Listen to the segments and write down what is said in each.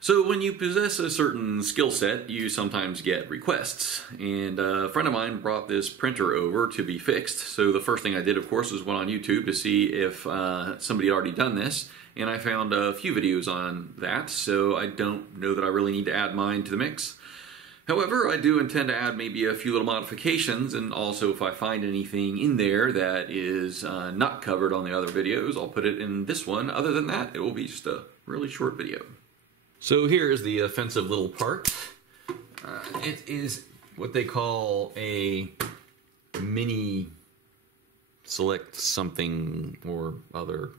So when you possess a certain skill set, you sometimes get requests. And a friend of mine brought this printer over to be fixed. So the first thing I did, of course, was went on YouTube to see if somebody had already done this. And I found a few videos on that, so I don't know that I really need to add mine to the mix. However, I do intend to add maybe a few little modifications, and also if I find anything in there that is not covered on the other videos, I'll put it in this one. Other than that, it will be just a really short video. So here is the offensive little part. It is what they call a mini select something or other.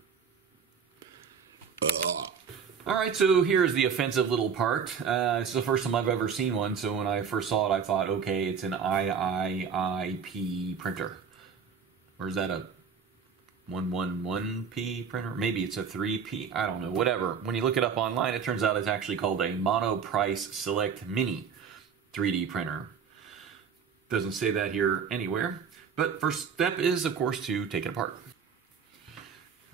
Alright, so here's the offensive little part. It's the first time I've ever seen one, so when I first saw it I thought, okay, it's an IIIP printer. Or is that a 111P printer? Maybe it's a 3P, I don't know, whatever. When you look it up online, it turns out it's actually called a Monoprice Select Mini 3D printer. Doesn't say that here anywhere, but first step is, of course, to take it apart.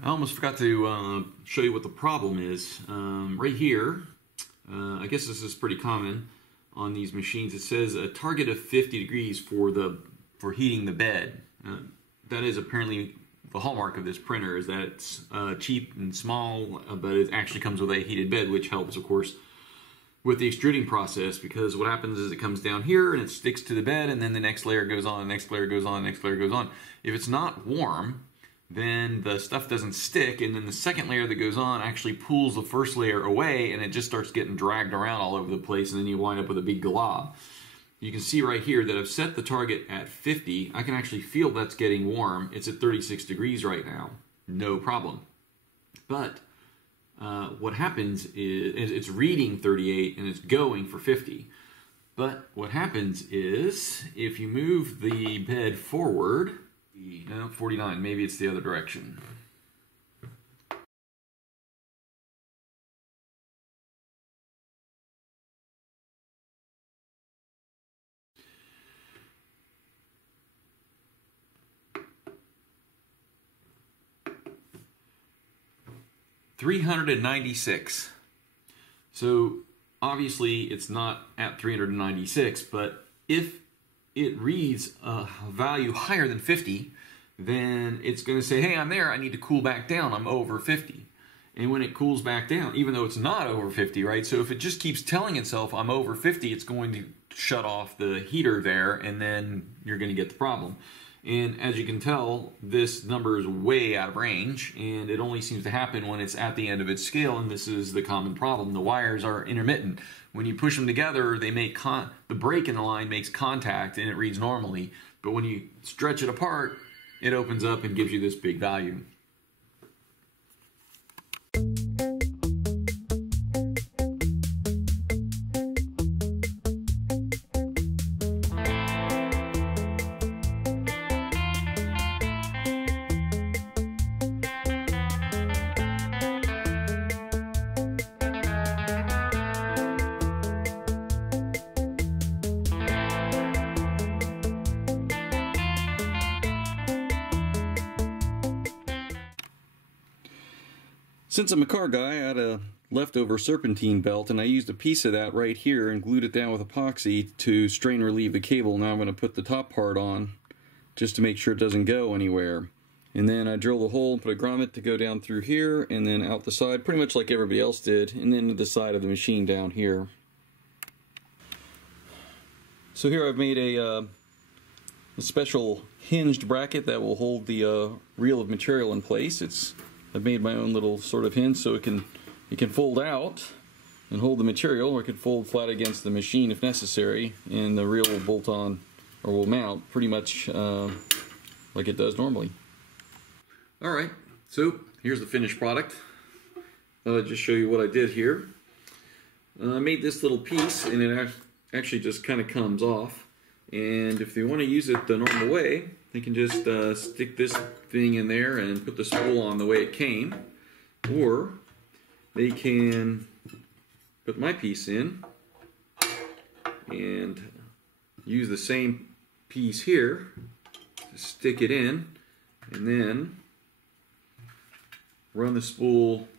I almost forgot to show you what the problem is. Right here, I guess this is pretty common on these machines. It says a target of 50 degrees for heating the bed. That is apparently the hallmark of this printer, is that it's cheap and small, but it actually comes with a heated bed, which helps, of course, with the extruding process, because what happens is it comes down here and it sticks to the bed, and then the next layer goes on, the next layer goes on, the next layer goes on. If it's not warm, then the stuff doesn't stick, and then the second layer that goes on actually pulls the first layer away, and it just starts getting dragged around all over the place, and then you wind up with a big glob. You can see right here that I've set the target at 50. I can actually feel that's getting warm. It's at 36 degrees right now. No problem. But what happens is it's reading 38 and it's going for 50. But what happens is if you move the bed forward, no, 49, maybe it's the other direction. $396. So obviously it's not at 396, but if it reads a value higher than 50, then it's going to say, hey, I'm there, I need to cool back down, I'm over 50. And when it cools back down, even though it's not over 50, right? So if it just keeps telling itself I'm over 50, it's going to shut off the heater there, and then you're going to get the problem. And as you can tell, this number is way out of range, and it only seems to happen when it's at the end of its scale, and this is the common problem. The wires are intermittent. When you push them together, they make the break in the line makes contact, and it reads normally. But when you stretch it apart, it opens up and gives you this big value. Since I'm a car guy, I had a leftover serpentine belt, and I used a piece of that right here and glued it down with epoxy to strain relieve the cable. Now I'm going to put the top part on just to make sure it doesn't go anywhere. And then I drilled a hole and put a grommet to go down through here and then out the side, pretty much like everybody else did, and then to the side of the machine down here. So here I've made a special hinged bracket that will hold the reel of material in place. I've made my own little sort of hinge so it can fold out and hold the material, or it can fold flat against the machine if necessary, and the reel will bolt on or will mount pretty much like it does normally. Alright, so here's the finished product. I'll just show you what I did here. I made this little piece, and it actually just kind of comes off, and if they want to use it the normal way, they can just stick this thing in there and put the spool on the way it came, or they can put my piece in and use the same piece here to stick it in, and then run the spool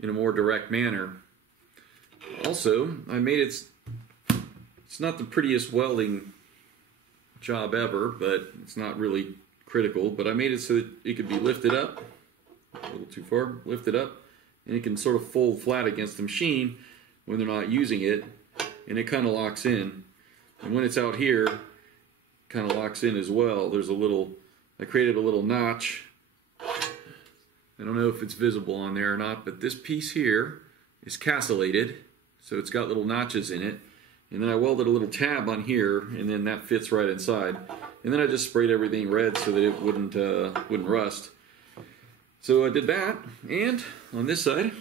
in a more direct manner. Also, I made it's not the prettiest welding job ever, but it's not really critical. But I made it so that it could be lifted up, a little too far, lifted up, and it can sort of fold flat against the machine when they're not using it, and it kind of locks in. And when it's out here, kind of locks in as well. There's a little, I created a little notch. I don't know if it's visible on there or not, but this piece here is castellated, so it's got little notches in it. And then I welded a little tab on here, and then that fits right inside. And then I just sprayed everything red so that it wouldn't rust. So I did that, and on this side,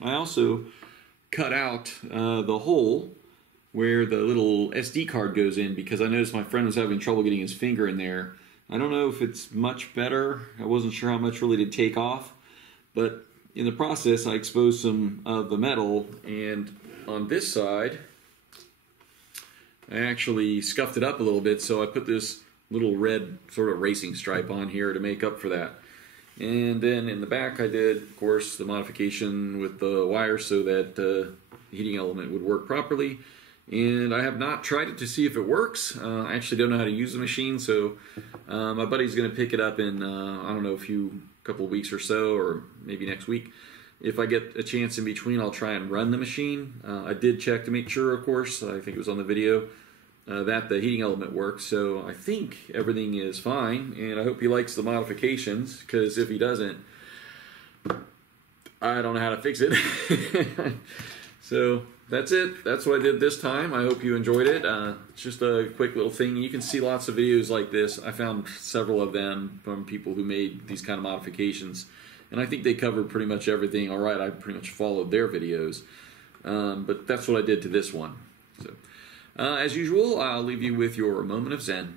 I also cut out the hole where the little SD card goes in, because I noticed my friend was having trouble getting his finger in there. I don't know if it's much better. I wasn't sure how much really to take off, but in the process I exposed some of the metal, and on this side I actually scuffed it up a little bit, so I put this little red sort of racing stripe on here to make up for that. And then in the back I did, of course, the modification with the wire so that the heating element would work properly. And I have not tried it to see if it works. I actually don't know how to use the machine, so my buddy's going to pick it up in, I don't know, couple of weeks or so, or maybe next week. If I get a chance in between, I'll try and run the machine. I did check to make sure, of course, I think it was on the video, that the heating element works, so I think everything is fine, and I hope he likes the modifications, because if he doesn't, I don't know how to fix it. So that's it. That's what I did this time. I hope you enjoyed it. It's just a quick little thing. You can see lots of videos like this. I found several of them from people who made these kind of modifications, and I think they covered pretty much everything. All right, I pretty much followed their videos, but that's what I did to this one. So, as usual, I'll leave you with your moment of Zen.